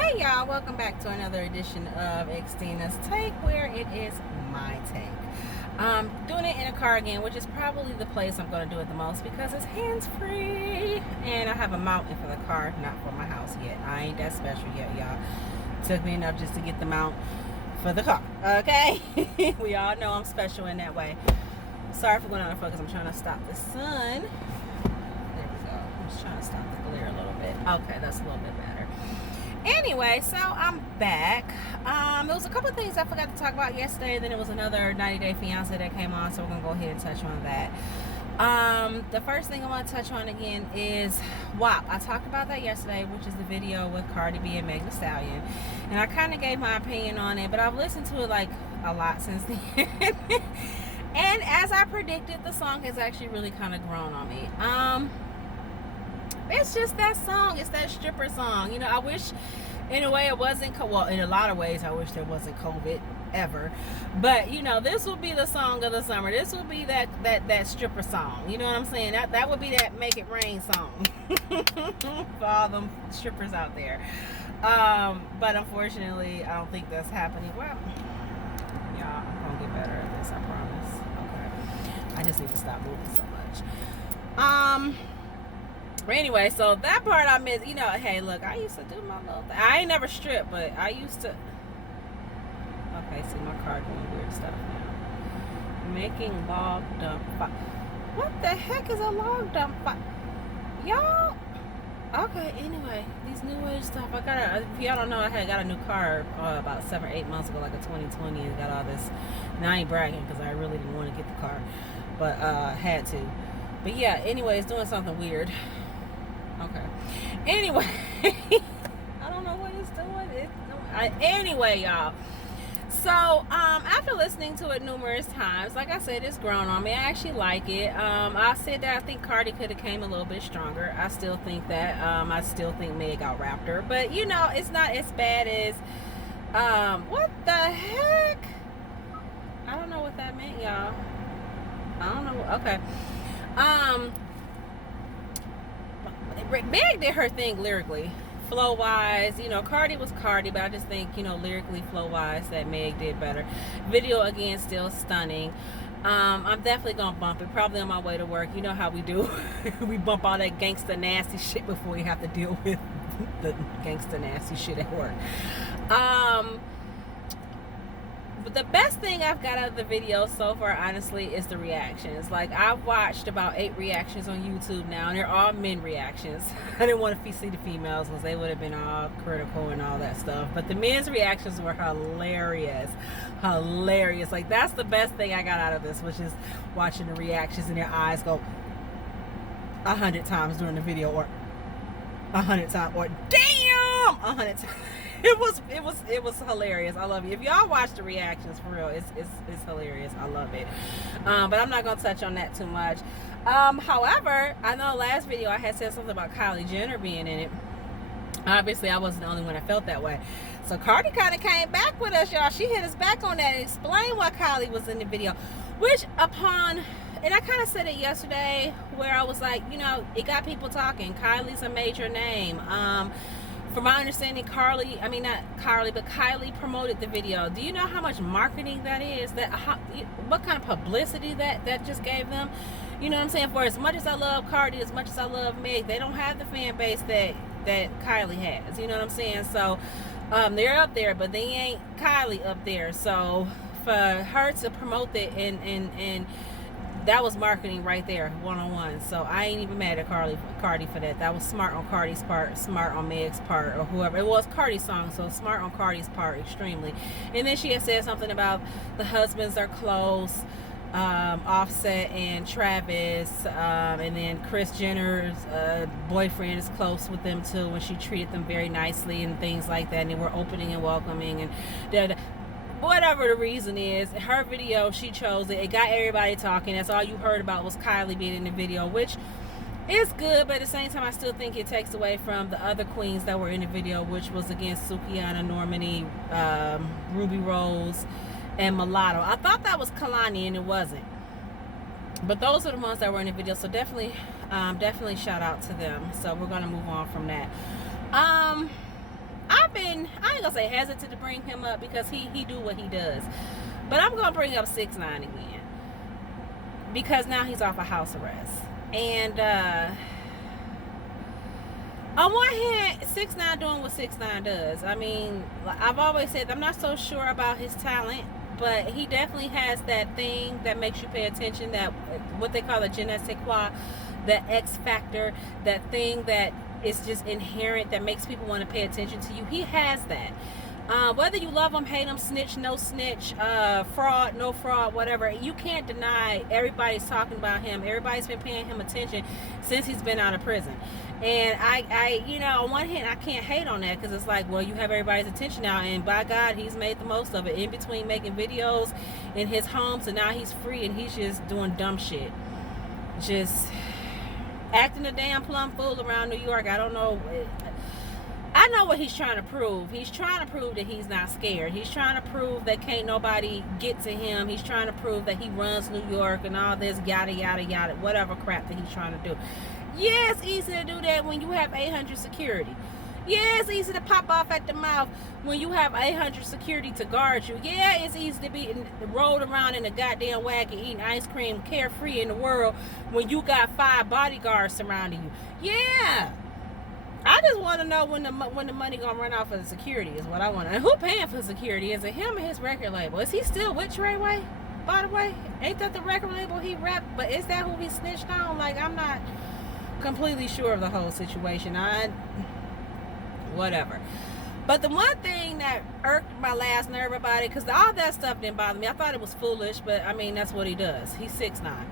Hey y'all, welcome back to another edition of Xtina's Take, where it is my take. Doing it in a car again, which is probably the place I'm going to do it the most because it's hands-free and I have a mountain for the car, not for my house yet. I ain't that special yet, y'all. Took me enough just to get the mount for the car, okay? We all know I'm special in that way. Sorry for going out of focus. I'm trying to stop the sun. There we go. I'm just trying to stop the glare a little bit. Okay, that's a little bit better. Anyway, so I'm back. There was a couple of things I forgot to talk about yesterday. Then it was another 90-day fiance that came on, so we're gonna go ahead and touch on that. The first thing I want to touch on again is WAP. I talked about that yesterday, which is the video with Cardi B and Meg Thee Stallion, and I kind of gave my opinion on it, but I've listened to it like a lot since then. And as I predicted, the song has actually really kind of grown on me. It's just that song. It's that stripper song. You know, I wish in a way it wasn't, well, in a lot of ways I wish there wasn't COVID ever. But, you know, this would be the song of the summer. This would be that stripper song. You know what I'm saying? That would be that Make It Rain song for all them strippers out there. But unfortunately, I don't think that's happening. Well, y'all, I'm going to get better at this, I promise. Okay. I just need to stop moving so much. Anyway, so that part I missed. You know, hey, look, I used to do my little thing. I ain't never stripped, but I used to. Okay, see my car doing weird stuff now. Making log dump. What the heck is a log dump? Y'all. Okay, anyway, these new age stuff. If y'all don't know, I got a new car about 7 or 8 months ago, like a 2020, and got all this. Now I ain't bragging because I really didn't want to get the car, but had to. But yeah, anyway, it's doing something weird. Okay. Anyway, I don't know what it's doing. Anyway, y'all. So, after listening to it numerous times, like I said, it's grown on me. I actually like it. I said that I think Cardi could have came a little bit stronger. I still think that. I still think Meg outrapped her. But, you know, it's not as bad as, what the heck? I don't know what that meant, y'all. I don't know. Okay. Meg did her thing lyrically, flow wise. You know, Cardi was Cardi, but I just think, you know, lyrically, flow wise, that Meg did better. Video again, still stunning. I'm definitely gonna bump it, probably on my way to work. You know how we do. We bump all that gangsta nasty shit before we have to deal with the gangsta nasty shit at work. But the best thing I've got out of the video so far, honestly, is the reactions. Like, I've watched about 8 reactions on YouTube now, and they're all men reactions. I didn't want to see the females because they would have been all critical and all that stuff. But the men's reactions were hilarious. Hilarious. Like, that's the best thing I got out of this, which is watching the reactions and their eyes go 100 times during the video, or 100 times, or damn, 100 times. It was hilarious. I love it. If y'all watch the reactions, for real, it's hilarious. I love it. But I'm not gonna touch on that too much. However, I know last video I had said something about Kylie Jenner being in it. Obviously, I wasn't the only one that felt that way. So Cardi kind of came back with us, y'all. She hit us back on that and explained why Kylie was in the video. Which and I kind of said it yesterday, where I was like, you know, it got people talking. Kylie's a major name. From my understanding, Kylie promoted the video. Do you know how much marketing that is? What kind of publicity that just gave them? You know what I'm saying? For as much as I love Cardi, as much as I love Meg, they don't have the fan base that Kylie has. You know what I'm saying? So they're up there, but they ain't Kylie up there. So for her to promote it and that was marketing right there, one-on-one. So I ain't even mad at Cardi for that. That was smart on Cardi's part, smart on Meg's part, or whoever. It was Cardi's song, so smart on Cardi's part, extremely. And then she had said something about the husbands are close, Offset and Travis, and then Kris Jenner's boyfriend is close with them too, and she treated them very nicely and things like that, and they were opening and welcoming, and whatever the reason is, her video, she chose it. It got everybody talking. That's all you heard about was Kylie being in the video, which is good, but at the same time, I still think it takes away from the other queens that were in the video, which was against Sukiana, Normani, Ruby Rose, and Mulatto. I thought that was Kalani, and it wasn't. But those are the ones that were in the video, so definitely shout out to them. So we're going to move on from that. I've been ain't gonna say hesitant to bring him up because he do what he does. But I'm gonna bring up 6ix9ine again because now he's off of house arrest. And on one hand, 6ix9ine doing what 6ix9ine does. I mean, I've always said I'm not so sure about his talent, but he definitely has that thing that makes you pay attention, that what they call a je ne sais quoi, that X factor, that thing that is just inherent that makes people want to pay attention to you. He has that. Whether you love him, hate him, snitch, no snitch, fraud, no fraud, whatever, you can't deny everybody's talking about him. Everybody's been paying him attention since he's been out of prison. And I you know, on one hand, I can't hate on that because it's like, well, you have everybody's attention now, and by God, he's made the most of it. In between making videos in his home, so now he's free and he's just doing dumb shit. Just acting a damn plum fool around New York. I don't know. I know what he's trying to prove. He's trying to prove that he's not scared. He's trying to prove that can't nobody get to him. He's trying to prove that he runs New York and all this yada, yada, yada, whatever crap that he's trying to do. Yeah, it's easy to do that when you have 800 security. Yeah, it's easy to pop off at the mouth when you have 800 security to guard you. Yeah, it's easy to be rolled around in a goddamn wagon eating ice cream carefree in the world when you got 5 bodyguards surrounding you. Yeah. I just want to know when the money gonna run out for the security is what I want to know. Who paying for security? Is it him or his record label? Is he still with Treyway, by the way? Ain't that the record label he rep? But is that who he snitched on? Like, I'm not completely sure of the whole situation. Whatever. But the one thing that irked my last nerve about it, because all that stuff didn't bother me. I thought it was foolish, but I mean, that's what he does. He's 6ix9ine.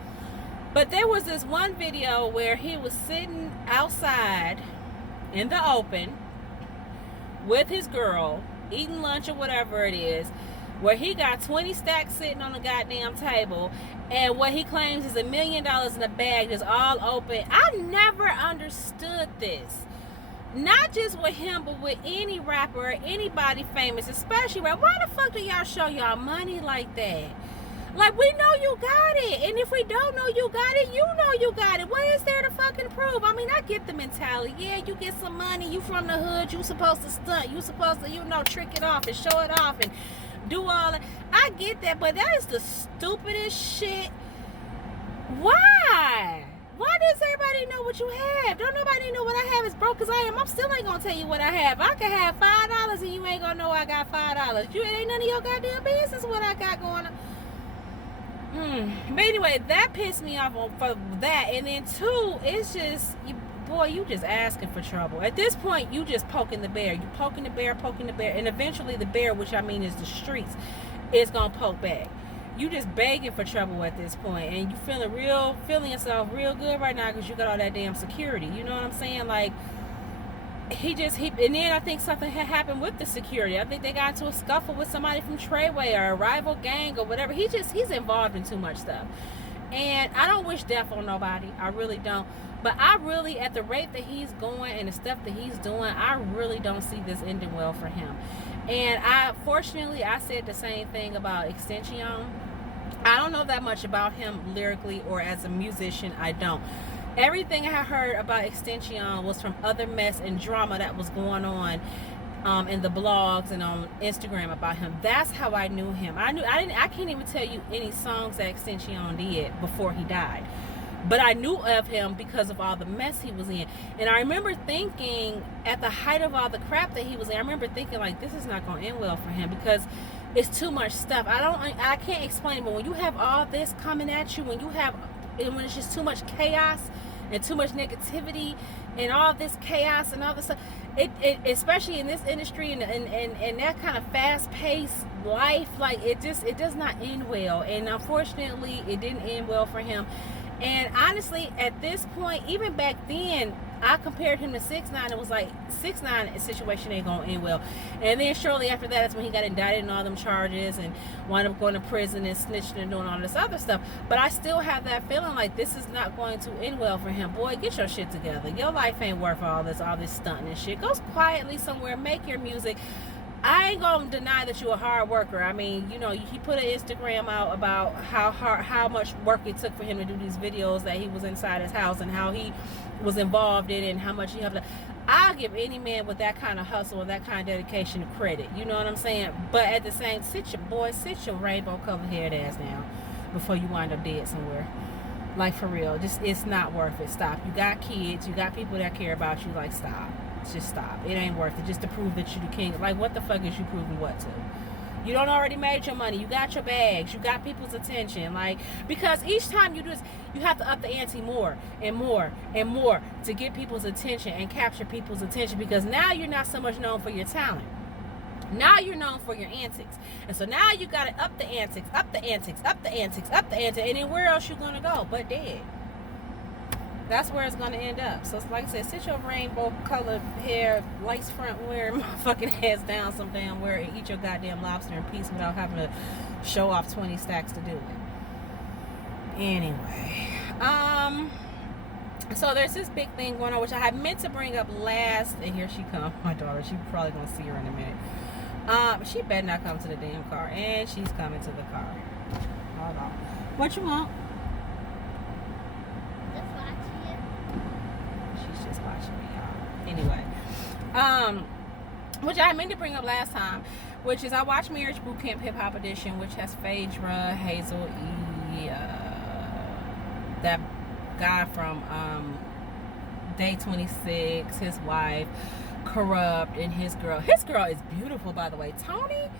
But there was this one video where he was sitting outside in the open with his girl eating lunch or whatever it is, where he got 20 stacks sitting on the goddamn table, and what he claims is $1 million in a bag that's all open. I never understood this, not just with him but with any rapper or anybody famous, especially rap. Why the fuck do y'all show y'all money like that? Like, we know you got it, and if we don't know you got it, you know you got it. What is there to fucking prove? I mean, I get the mentality. Yeah, you get some money, you from the hood, you supposed to stunt, you supposed to, you know, trick it off and show it off and do all that. I get that, but that is the stupidest shit. Why? Why does everybody know what you have? Don't nobody know what I have. As broke as I am, I'm still ain't gonna tell you what I have. I can have $5 and you ain't gonna know I got $5. You, it ain't none of your goddamn business what I got going on. But anyway, that pissed me off for that. And then 2, it's just, you just asking for trouble. At this point, you just poking the bear. You poking the bear, and eventually the bear, which I mean is the streets, is gonna poke back. You just begging for trouble at this point, and you feeling yourself real good right now because you got all that damn security. You know what I'm saying? Like, and then I think something had happened with the security. I think they got into a scuffle with somebody from Treyway or a rival gang or whatever. He's involved in too much stuff. And I don't wish death on nobody. I really don't. But I really, at the rate that he's going and the stuff that he's doing, I really don't see this ending well for him. And fortunately, I said the same thing about Extension. I don't know that much about him lyrically or as a musician. I don't. Everything I heard about Extension was from other mess and drama that was going on in the blogs and on Instagram about him. That's how I knew him. I can't even tell you any songs that Extension did before he died. But I knew of him because of all the mess he was in. And I remember thinking, at the height of all the crap that he was in, I remember thinking, like, this is not going to end well for him because it's too much stuff. I can't explain it, but when you have all this coming at you, when it's just too much chaos and too much negativity and all this chaos and all this stuff, it especially in this industry and that kind of fast-paced life, like, it does not end well. And unfortunately, it didn't end well for him. And honestly, at this point, even back then, I compared him to 6ix9ine. It was like, 6ix9ine situation ain't gonna end well. And then shortly after that is when he got indicted in all them charges and wound up going to prison and snitching and doing all this other stuff. But I still have that feeling like this is not going to end well for him. Boy, get your shit together. Your life ain't worth all this stunting and shit. Go quietly somewhere, make your music. I ain't gonna deny that you're a hard worker. I mean, you know, he put an Instagram out about how much work it took for him to do these videos, that he was inside his house and how he was involved in it and how much he helped. I'll give any man with that kind of hustle and that kind of dedication credit. You know what I'm saying? But at the same, sit your rainbow colored haired ass down before you wind up dead somewhere. Like, for real, just, it's not worth it. Stop. You got kids, you got people that care about you. Like, stop. Just stop. It ain't worth it. Just to prove that you're the king. Like, what the fuck is you proving what to? You don't already made your money. You got your bags. You got people's attention. Like, because each time you do this, you have to up the ante more and more and more to get people's attention and capture people's attention, because now you're not so much known for your talent. Now you're known for your antics. And so now you got to up the antics, up the antics, up the antics, up the antics. And then where else you going to go but dead? That's where it's going to end up. So, like I said, sit your rainbow colored hair, lace front wearing motherfucking ass down some damn where and eat your goddamn lobster in peace without having to show off 20 stacks to do it. Anyway. So there's this big thing going on, which I had meant to bring up last, and here she comes, my daughter. She probably going to see her in a minute. She better not come to the damn car, and she's coming to the car. Hold on. What you want? Just watching me, y'all. Anyway, which I meant to bring up last time, which is I watched Marriage Boot Camp Hip Hop Edition, which has Phaedra, Hazel E, that guy from Day 26, his wife, Corrupt, and his girl. His girl is beautiful, by the way. Tony,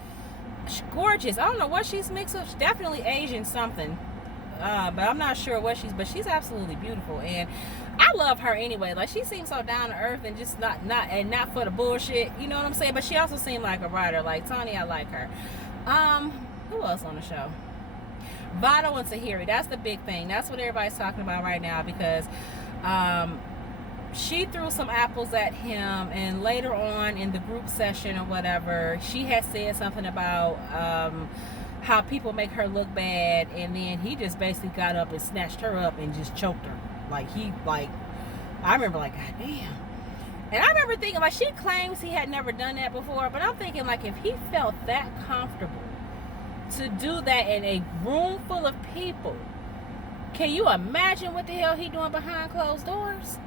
she's gorgeous. I don't know what she's mixed with. She's definitely Asian something. But I'm not sure what but she's absolutely beautiful, and I love her anyway. Like, she seems so down to earth and just not for the bullshit, you know what I'm saying? But she also seemed like a writer. Like, Tony, I like her. Who else on the show? Vado and Tahiry. That's the big thing. That's what everybody's talking about right now, because she threw some apples at him, and later on in the group session or whatever, she had said something about how people make her look bad, and then he just basically got up and snatched her up and just choked her. I remember, like, God damn. And I remember thinking, like, she claims he had never done that before, but I'm thinking, like, if he felt that comfortable to do that in a room full of people, can you imagine what the hell he doing behind closed doors?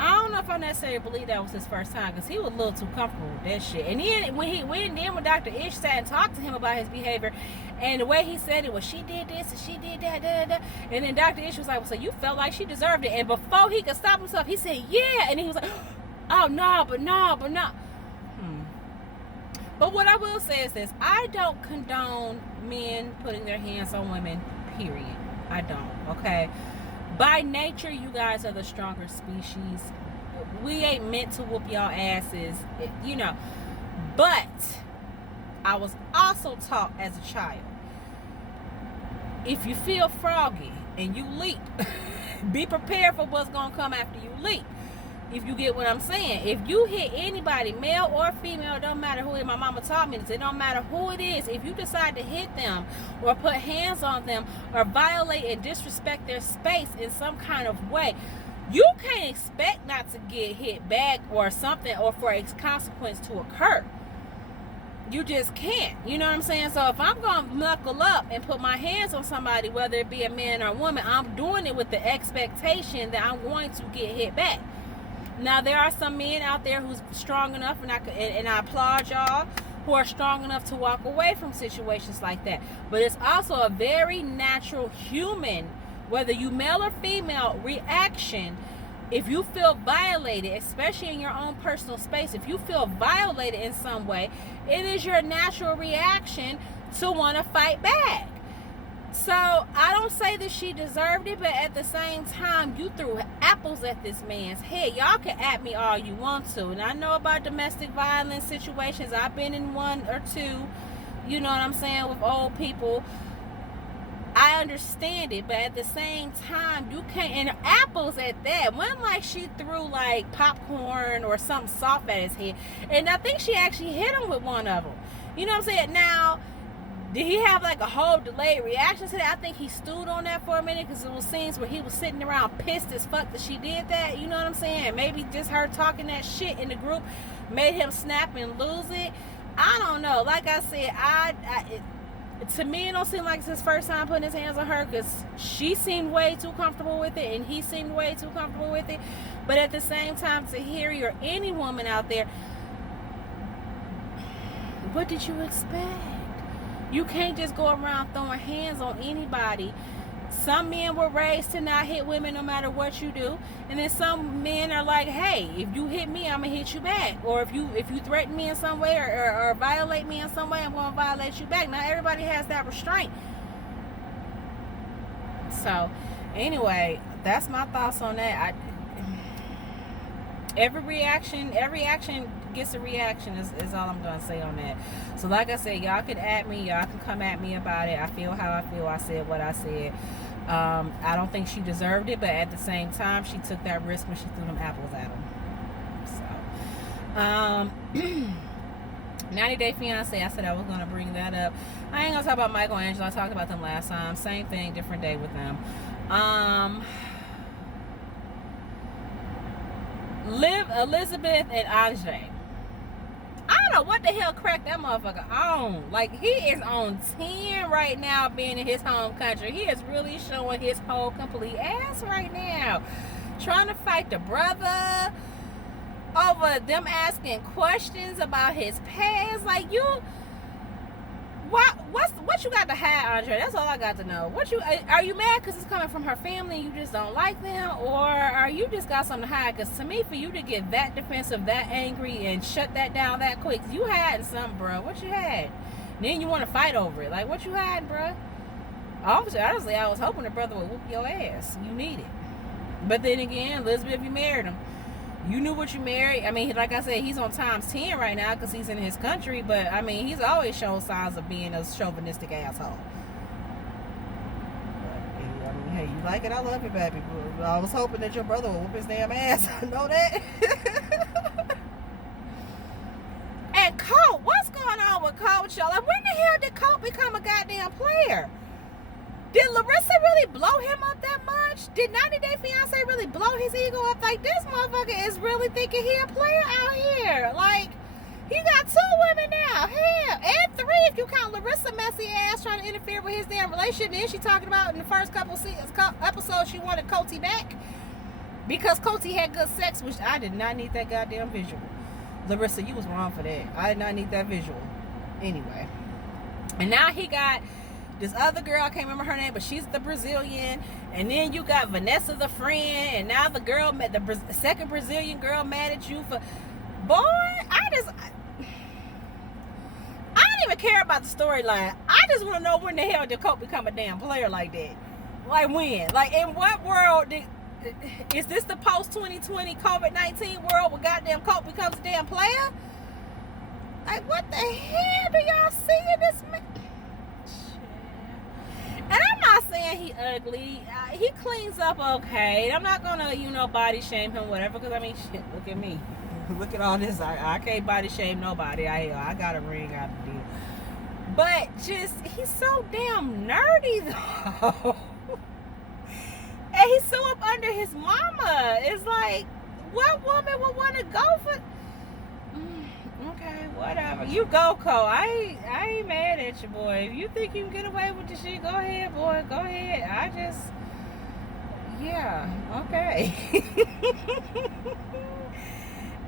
I don't know if I necessarily believe that was his first time, because he was a little too comfortable with that shit. And then when Dr. Ish sat and talked to him about his behavior, and the way he said it was, she did this and she did that, da, da, da. And then Dr. Ish was like, well, so you felt like she deserved it. And before he could stop himself, he said, yeah. And he was like, oh, no, but no. But what I will say is this: I don't condone men putting their hands on women, period. I don't, okay? By nature, you guys are the stronger species. We ain't meant to whoop y'all asses, you know. But I was also taught as a child, if you feel froggy and you leap, be prepared for what's going to come after you leap. If you get what I'm saying. If you hit anybody, male or female, it don't matter who it is. My mama taught me this. It don't matter who it is. If you decide to hit them or put hands on them or violate and disrespect their space in some kind of way, you can't expect not to get hit back or something, or for a consequence to occur. You just can't. You know what I'm saying? So if I'm going to knuckle up and put my hands on somebody, whether it be a man or a woman, I'm doing it with the expectation that I'm going to get hit back. Now, there are some men out there who's strong enough, and I applaud y'all, who are strong enough to walk away from situations like that. But it's also a very natural human, whether you male or female, reaction. If you feel violated, especially in your own personal space, if you feel violated in some way, it is your natural reaction to want to fight back. So I don't say that she deserved it, but at the same time, you threw apples at this man's head. Y'all can at me all you want to, and I know about domestic violence situations. I've been in one or two, you know what I'm saying, with old people. I understand it, but at the same time, you can't. And apples at that. One, like, she threw like popcorn or something soft at his head, and I think she actually hit him with one of them. You know what I'm saying? Now, did he have like a whole delayed reaction to that? I think he stewed on that for a minute, because it was scenes where he was sitting around pissed as fuck that she did that. You know what I'm saying? Maybe just her talking that shit in the group made him snap and lose it. I don't know. Like I said, To me, it don't seem like it's his first time putting his hands on her, because she seemed way too comfortable with it and he seemed way too comfortable with it. But at the same time, Tahiry or any woman out there, what did you expect? You can't just go around throwing hands on anybody. Some men were raised to not hit women no matter what you do, and then some men are like, hey, if you hit me, I'm gonna hit you back, or if you threaten me in some way, or violate me in some way, I'm gonna violate you back. Not everybody has that restraint. So anyway, that's my thoughts on that. Every action gets a reaction, is all I'm gonna say on that. So like I said, y'all can at me, y'all can come at me about it. I feel how I feel. I said what I said. I don't think she deserved it, but at the same time, she took that risk when she threw them apples at him. So 90 Day Fiance, I said I was gonna bring that up. I ain't gonna talk about Michael and Angela. I talked about them last time. Same thing, different day with them. Elizabeth and Ajay. I don't know what the hell cracked that motherfucker on. Like, he is on 10 right now, being in his home country. He is really showing his whole complete ass right now. Trying to fight the brother over them asking questions about his past. Like, what you got to hide, Andre? That's all I got to know. Are you mad because it's coming from her family and you just don't like them, or are you just got something to hide? Because to me, for you to get that defensive, that angry, and shut that down that quick, you hiding something, bro. What you had? Then you want to fight over it. Like, what you hiding, bro? Honestly, I was hoping the brother would whoop your ass. You need it. But then again, Elizabeth, you married him. You knew what you married. I mean, like I said, he's on times 10 right now because he's in his country. But, I mean, he's always shown signs of being a chauvinistic asshole. But, I mean, hey, you like it? I love it, baby. I was hoping that your brother would whoop his damn ass. I know that. And Colt, what's going on with Colt, y'all? Like, when the hell did Colt become a goddamn player? Did Larissa really blow him up that much? Did 90 Day Fiance really blow his ego up? Like, this motherfucker is really thinking he a player out here. Like, he got 2 women now. Hell, and 3 if you count Larissa messy ass trying to interfere with his damn relationship. Then she talking about in the first couple episodes she wanted Coty back because Coty had good sex, which I did not need that goddamn visual. Larissa, you was wrong for that. I did not need that visual. Anyway. And now he got this other girl, I can't remember her name, but she's the Brazilian. And then you got Vanessa, the friend. And now the girl, the second Brazilian girl, mad at you for... Boy, I don't even care about the storyline. I just want to know when the hell did Colt become a damn player like that? Like, when? Like, in what world is this the post-2020 COVID-19 world where goddamn Colt becomes a damn player? Like, what the hell do y'all see in this man? And I'm not saying he ugly. He cleans up okay. I'm not gonna, body shame him, whatever. Because I mean, shit. Look at me. Look at all this. I can't body shame nobody. I got a ring out the deal. But just he's so damn nerdy though. And he's so up under his mama. It's like, what woman would want to go for? Okay, whatever. You go, Cole. I ain't mad at you, boy. If you think you can get away with the shit, go ahead, boy. Go ahead. Yeah, okay.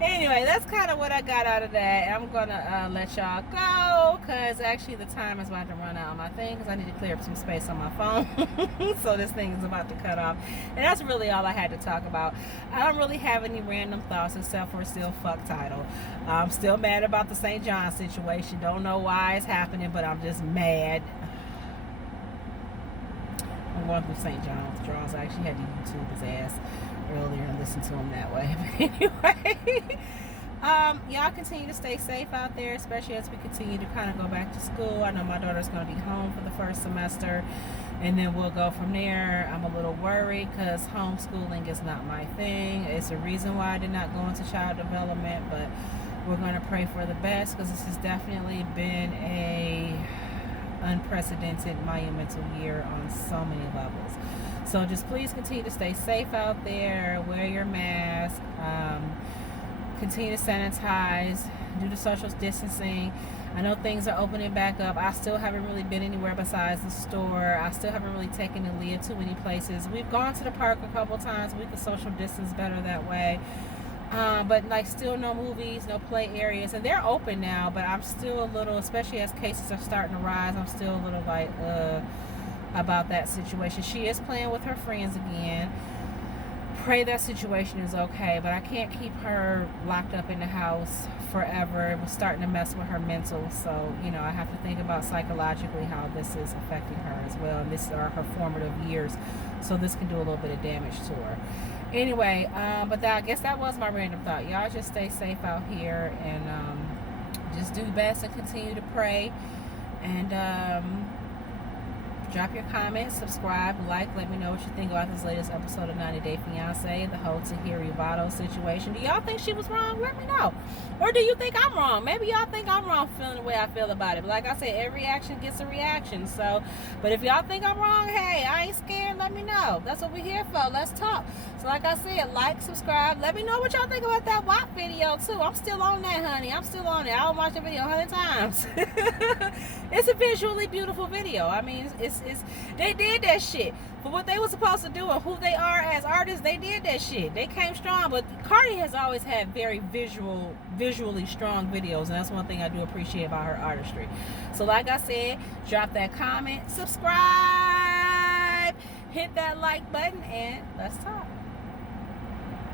Anyway, that's kind of what I got out of that. I'm going to let y'all go because actually the time is about to run out on my thing because I need to clear up some space on my phone. So this thing is about to cut off. And that's really all I had to talk about. I don't really have any random thoughts except for still fuck title. I'm still mad about the St. John situation. Don't know why it's happening, but I'm just mad. I'm going through St. John's withdrawals. I actually had to YouTube his ass earlier and listen to him that way. But anyway, y'all continue to stay safe out there, especially as we continue to kind of go back to school. I know my daughter's going to be home for the first semester, and then we'll go from there. I'm a little worried because homeschooling is not my thing. It's a reason why I did not go into child development, but we're going to pray for the best because this has definitely been a unprecedented monumental year on so many levels. So just please continue to stay safe out there, wear your mask, continue to sanitize, do the social distancing. I know things are opening back up. I still haven't really been anywhere besides the store. I still haven't really taken Aaliyah to many places. We've gone to the park a couple times. We can social distance better that way. But like still no movies, no play areas, and they're open now, but I'm still a little, especially as cases are starting to rise, I'm still a little like about that situation. She is playing with her friends again. Pray that situation is okay, but I can't keep her locked up in the house forever. It was starting to mess with her mental, so you know I have to think about psychologically how this is affecting her as well, and this are her formative years, so this can do a little bit of damage to her. Anyway, but I guess that was my random thought. Y'all just stay safe out here, and just do best and continue to pray, and drop your comments, subscribe, like, let me know what you think about this latest episode of 90 Day Fiance, the whole Tahiry Vado situation. Do y'all think she was wrong? Let me know. Or do you think I'm wrong? Maybe y'all think I'm wrong feeling the way I feel about it. But like I said, every action gets a reaction. So, but if y'all think I'm wrong, hey, I ain't scared. Let me know. That's what we're here for. Let's talk. So like I said, like, subscribe. Let me know what y'all think about that WAP video too. I'm still on that, honey. I'm still on it. I'll watch the video 100 times. It's a visually beautiful video. I mean, it's they did that shit for what they were supposed to do and who they are as artists. They did that shit. They came strong. But Cardi has always had very visually strong videos, and that's one thing I do appreciate about her artistry. So like I said, drop that comment, subscribe, hit that like button, and let's talk.